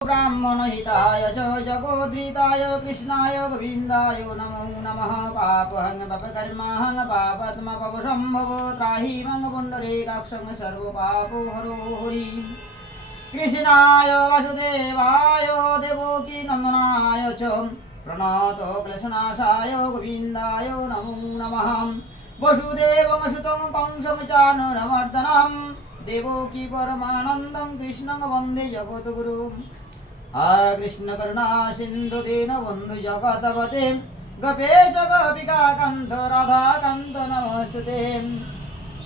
ब्राह्मणहिताय च जगोद्धृताय कृष्णाय गोविन्दाय नमो नमः। पापहं पापकर्माहं पापात्मपशम्भव त्राहि मं पुण्डरीकाक्षं सर्वपापो हरो हरि। कृष्णाय वासुदेवाय देवकीनन्दनाय च प्रणतो क्लेशनाशाय गोविन्दाय नमो नमः। वसुदेवं सुतं कंसं चानरमर्दनं देवकी परमानन्दं कृष्णं वन्दे जगद्गुरुम्। कृष्ण करुणा सिन्धु दीनबन्धु जगतपते गोपेश गोपिकान्त राधाकान्त नमस्ते।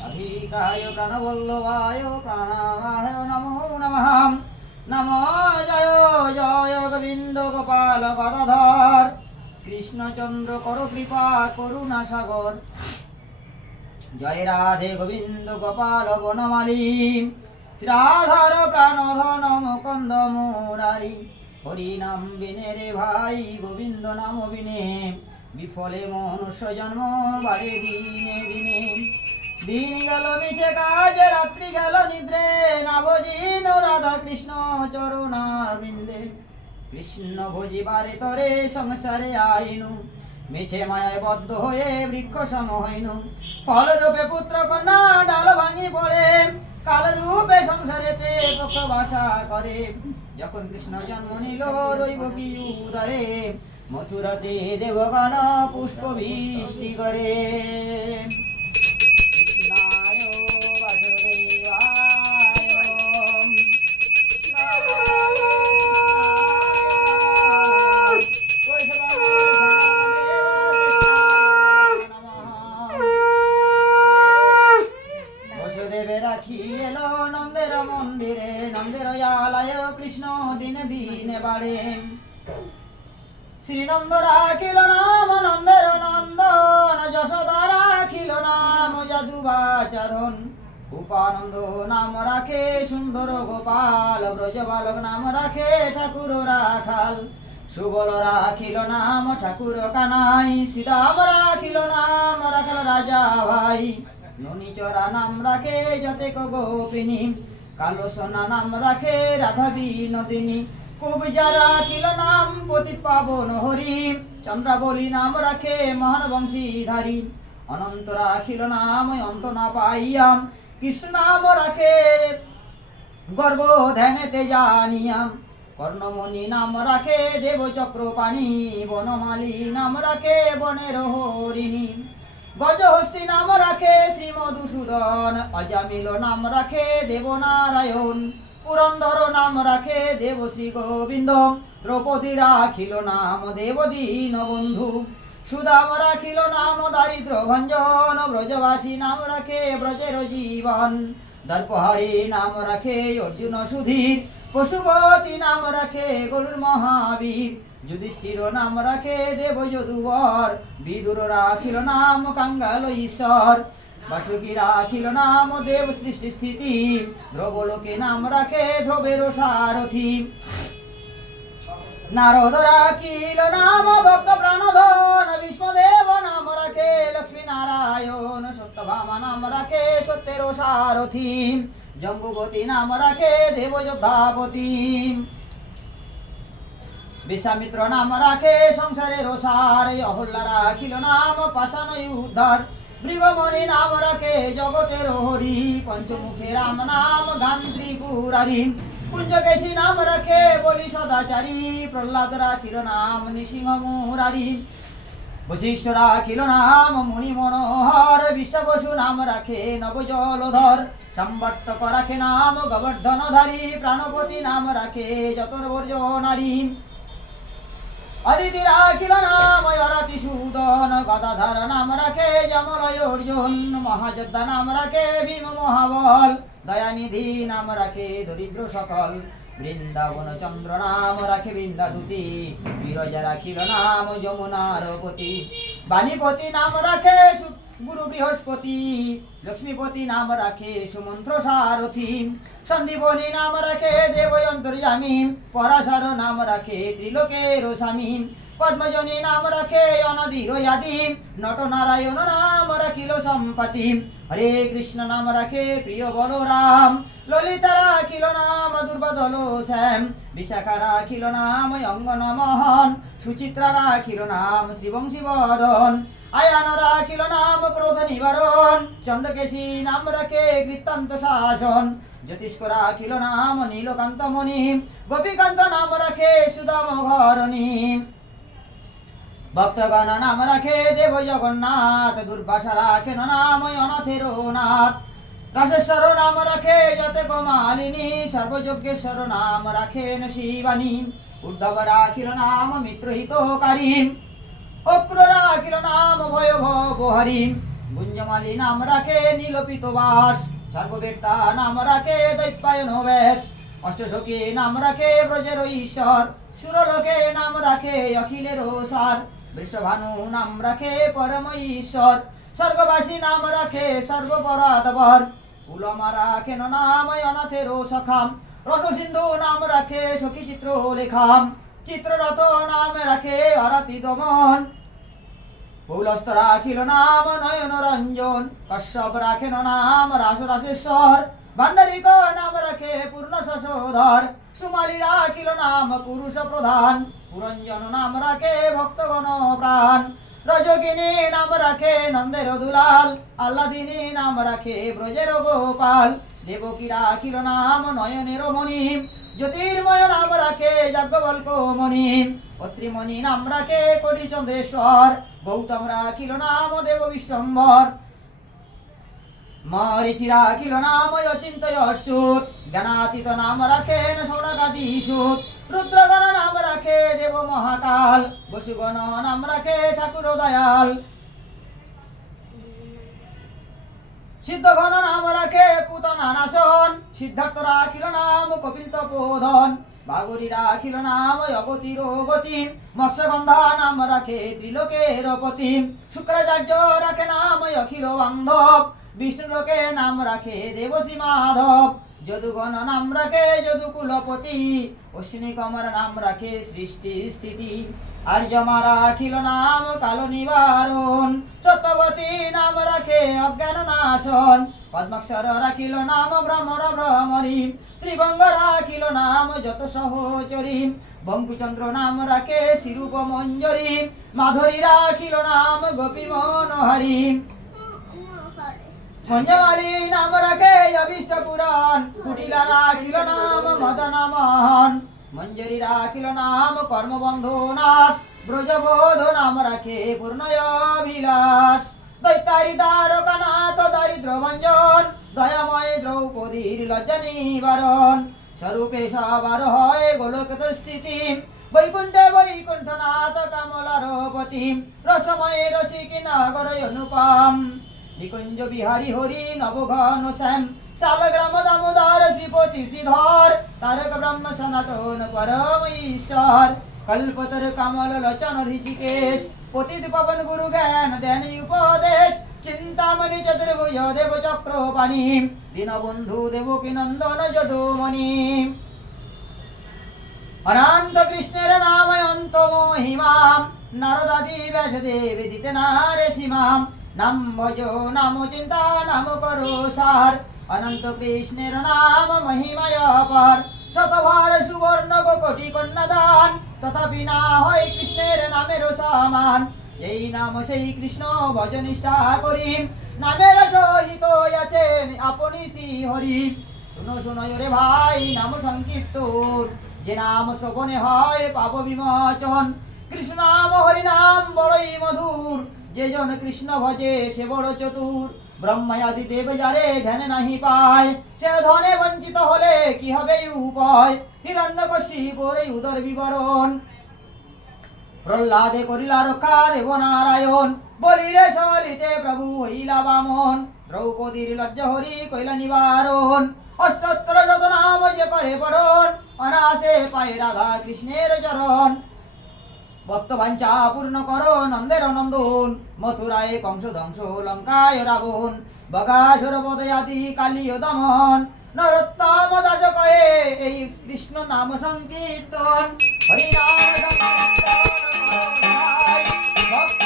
अधिकाय प्रणवल्लभाय प्राणाय नमो नमः। नमो जय जय गोविन्द गोपाल गदाधर कृष्णचन्द्र करो कृपा करुणा सागर। जय राधे गोविन्द गोपाल बनमाली श्रीराधार प्राणधन मुकुन्द मुरारी। हरि नाम बिने रे भाई गोविंद नाम बिने विफले मनुष्य जन्म बारे दिने दिने। दिन गल मिछे काज रात्रि गल निद्रे नाबजिन राधा कृष्ण चरणार बृंदे। कृष्ण भजिबारे तरे संसारे आइनु मिछे मायाय बद्ध हये वृक्ष सम हইনু। फल रूपे पुत्र कन्या डाल भांगी पड़े काल रूपे संसारेते पक्ष भाषा करे। যখন কৃষ্ণ জন্ম নিল দৈব কি উদরে মথুরাতে দেবগণ পুষ্প বৃষ্টি করে। কৃষ্ণায় বাসুদেবে রাখি এলো নন্দের মন্দিরে নন্দের আলয় কৃষ্ণ দিনে দিনে বাড়ে। শ্রীনন্দ রাখিল নাম নন্দের নন্দন যশোদা রাখিল নাম যাদু বাচাধন। উপানন্দ নাম রাখে সুন্দর গোপাল ব্রজ বালক নাম রাখে ঠাকুর রাখাল। সুবল রাখিল নাম ঠাকুর কানাই সীতাম রাখিল নাম রাখাল রাজা ভাই। ননীচরা নাম রাখে যতেক গোপিনী কালো সোনা নাম রাখে রাধা বিনোদিনী। কুবজা রাখিল নাম পতিত পাবন হরি চন্দ্রাবলী নাম রাখে মহান বংশীধারী। অনন্ত রাখিল নাম অন্ত না পাইয়াম কৃষ্ণ নাম রাখে গর্ব ধ্যানেতে জানিয়াম। কর্ণমণি নাম রাখে দেব চক্রপাণি বনমালী নাম রাখে বনের হরিণী। গজহস্তি নাম রাখে শ্রী মধুসূদন অজামিল নাম রাখে দেবনারায়ণ। পুরন্দর নাম রাখে দেব শ্রী গোবিন্দ দ্রৌপদী রাখিল নাম দেব দীনবন্ধু। সুদাম রাখিল নাম দারিদ্র ভঞ্জন ব্রজবাসী নাম রাখে ব্রজের জীবন। দর্পহারী নাম রাখে অর্জুন সুধীর পশুপতি নাম রাখে গরুর মহাবীর। যুধিষ্ঠির নাম রাখে দেব যদুবর বিদুর রাখিল নাম কাঙ্গাল ঈশ্বর। বাসুকী রাখিল নাম দেব সৃষ্টি স্থিতি ধ্রুবলোকে নাম রাখে ধ্রুবের সারথি। নারদ রাখিল নাম ভক্ত প্রাণধন বিষ্ণুদেব নাম রাখে লক্ষ্মী নারায়ণ। সত্যভামা নাম রাখে সত্যের সারথি জম্বুবতী নাম রাখে দেব যোদ্ধাপতি। বিশ্বামিত্র নাম রাখে সংসারের সার অহল্যা রাখিল নাম পাষাণ উদ্ধার। মৃগমণি নাম রাখে জগতের হরি পঞ্চমুখে রাম নাম গান ত্রিপুরারি। কুঞ্জকেশী নাম রাখে বলি সদাচারী প্রহ্লাদ রাখিল নাম নৃসিংহ মুরারি। বশিষ্ঠ রাখিল নাম মুনি মনোহর বিশ্ববসু নাম রাখে নবজলধর। সম্বর্তক রাখে নাম গোবর্ধনধারী প্রাণপতি নাম রাখে যতর্বর্জ নারী। অদিতি রাখিল নাম অরতি সুদন গদাধর নাম রাখে যমলয় অর্জুন। মহাযোদ্ধা নাম রাখে ভীম মহাবল দয়ানিধি নাম রাখে দরিদ্র সকল। বৃন্দাবন চন্দ্র নাম রাখে বৃন্দাদূতি বিরজা রাখিল নাম যমুনার পতি। বাণীপতি নাম রাখে গুরু বৃহস্পতি লক্ষ্মীপতি নাম রাখে সুমন্ত্র সারথি। সন্দীপনী নাম রাখে দেব অন্তর্যামী পরাশর নাম রাখে ত্রিলোকের স্বামী। পদ্মজনী নাম রাখে অনাদির আদি নটনারায়ণ নাম রাখিল সম্পতি। হরে কৃষ্ণ নাম রাখে প্রিয় বলরাম ললিতা রাখিল নাম দুর্বাদল শ্যাম, বিশাখা রাখিল নাম অঙ্গন মহন, সুচিত্রা রাখিল নাম শ্রীবংশী বদন, আয়ান রাখিল নাম ক্রোধ নিবারণ, চন্দ্রকেশী নাম রাখে কৃত্তান্ত শাসন, জ্যোতিষ্ক রাখিল নাম নীলকান্ত মণি, গোপীকান্ত নাম রাখে সুদাম ঘরণী, ভক্তগণ নাম রাখে দেব জগন্নাথ, দুর্বাসা রাখেন নাম অনাথের নাথ, রাশেশ্বর নাম রাখে যতে কমালিনী, সর্বযজ্ঞেশ্বর নাম রাখেন শিবানী, উদ্ধব রাখিল নাম মিত্রহিতকারী, অক্র রাখিল নাম ভয়ভব হরি, গুঞ্জমালী নাম রাখে নীলপিত বাস, সর্ববেক্তা নাম রাখে দৈপায়ন বেশ, অষ্টসখী নাম রাখে ব্রজের ঈশ্বর, সুরলোকে নাম রাখে অখিলের সার, বৃষভানু নাম রাখে পরম ঈশ্বর, স্বর্গবাসী নাম রাখে সর্বপরাধবর, উলমা রাখেন নাম অনাথের সখাম, রসসিন্ধু নাম রাখে সখী চিত্র লেখাম, চিত্ররথ নাম রাখে আরতি দমন, পৌলস্ত রাখিল নাম নয়ন রঞ্জন, কশ্যপ রাখেন নাম রাসরাসেশ্বর, ভান্ডারিক নাম রাখে পূর্ণ শশোধর, সুমালি রাখিল নাম পুরুষ প্রধান, পুরঞ্জন নাম রাখে ভক্তগণ প্রাণ, রজগিনী নাম রাখে নন্দের দুলাল, আল্লাদিনী নাম রাখে ব্রজের গোপাল, দেবকী রাখিল নাম নয়নের মণি, জ্যোতির্ময় নাম রাখে যাজ্ঞবল্ক মণি, অত্রিমণি নাম রাখে কোটি চন্দ্রেশ্বর, গৌতম রাখিল নাম দেব বিশ্বম্বর, মরিচি রাখিল নাম অচিন্তয় সুত, জ্ঞানাতীত নাম রাখেন সৌনকাদি সুত, রুদ্রগণ নাম রাখে দেব মহাকাল, বসুগণ নাম রাখে ঠাকুর দয়াল, সিদ্ধগণ নাম রাখে পুতনা নাশন, সিদ্ধার্থ রাখিল নাম কপিল তপোধন, বাগরী রাখিল নাম অগতির গতি, মৎস্যগন্ধা নাম রাখে ত্রিলোকের পতি, শুক্রাচার্য রাখে নাম অখিল বান্ধব, বিষ্ণুলোকে নাম রাখে দেবশ্রী মাধব, যদুগণ নাম রাখে যদুকুলপতি, অশ্বিনী কমর নাম রাখে সৃষ্টি স্থিতি, আর্যমা রাখিল নাম কাল নিবারণ, সত্যবতী নাম রাখে অজ্ঞান নাশন, পদ্মাক্ষর রাখিল নাম ভ্রমর ভ্রমরী, ত্রিভঙ্গ রাখিল নাম যত সহচরী, বঙ্কুচন্দ্র নাম রাখে শিরূপ মঞ্জরী, মাধুরী রাখিল নাম গোপী মনোহরী, মঞ্জমালী নাম রাখে অভীষ্ট পুরাণ, কুটিলা রাখিল নাম মদন মোহন, মঞ্জরী রাখিল নাম কর্মবন্ধু নাশ, ব্রজবোধ নাম রাখে পূর্ণয়াভিলাষ, দৈত্যারি দ্বারকানাথ দারিদ্র ভঞ্জন, দয়াময় দ্রৌপদীর লজ্জা নিবারণ, স্বরূপে সবার হয় গোলকত স্থিতি, বৈকুণ্ঠে বৈকুণ্ঠনাথ কামলার পতি, রসময়ে রসিকী নগর অনুপম, নিকুঞ্জ বিহারী হরি নবঘন শ্যাম, শালগ্রাম দামোদর শ্রীপতি শ্রীধর, তারক ব্রহ্ম সনাতন পরম ঈশ্বর, কল্পতর কমল লোচন ঋষিকেশ, পতিত পবন গুরু জ্ঞান দেন উপদেশ, চিন্তামণি চতুর্ভুজ দেব চক্রপাণি, দীনবন্ধু দেবকী নন্দন যদুমণি, অনন্ত কৃষ্ণের নাম অন্ত মহিমা, নারদাদি ব্যাসদেব দিতে নারে সীমা, নাম ভজ নাম চিন্তা নাম করো সার, অনন্ত কৃষ্ণের নাম মহিমায় অপার, শতভার সুবর্ণ কোটি কন্যাদান, তথাপি না হয় কৃষ্ণের নামের সমান, এই নাম সেই কৃষ্ণ ভজ নিষ্ঠা করি, নামের সহিত আছেন আপনি শ্রী হরি, শুনো শুনো রে ভাই নাম সংকীর্তন, যে নাম শ্রবণে হয় পাপ বিমোচন, কৃষ্ণ নাম হরি নাম বড়ই মধুর, যে জন কৃষ্ণ ভজে সে বড় চতুর, ব্রহ্মাদি দেব যারে ধ্যানে নাহি পায়, সে ধনে বঞ্চিত হলে কি হবে উপায়, হিরণ্যকশিপুর এই উদর বিবরণ, প্রহ্লাদে করিলা রক্ষা দেব নারায়ণ, বলিরে সলিতে প্রভু হইলা বামন, দ্রৌপদীর লজ্জা হরি কইলা নিবারণ, অষ্টোত্তর শত নাম যে করে পঠন, অনাসে পায় রাধা কৃষ্ণের চরণ, ভক্ত বাঞ্ছা পূর্ণ করো নন্দের নন্দন, মথুরায় কংস ধ্বংস লঙ্কায় রাবণ, বগাসুর বদয়াতি কালীয় দমন, নরোত্তম দাস কয়ে এই কৃষ্ণ নাম সংকীর্তন, হরি নাম সংকীর্তন ভক্ত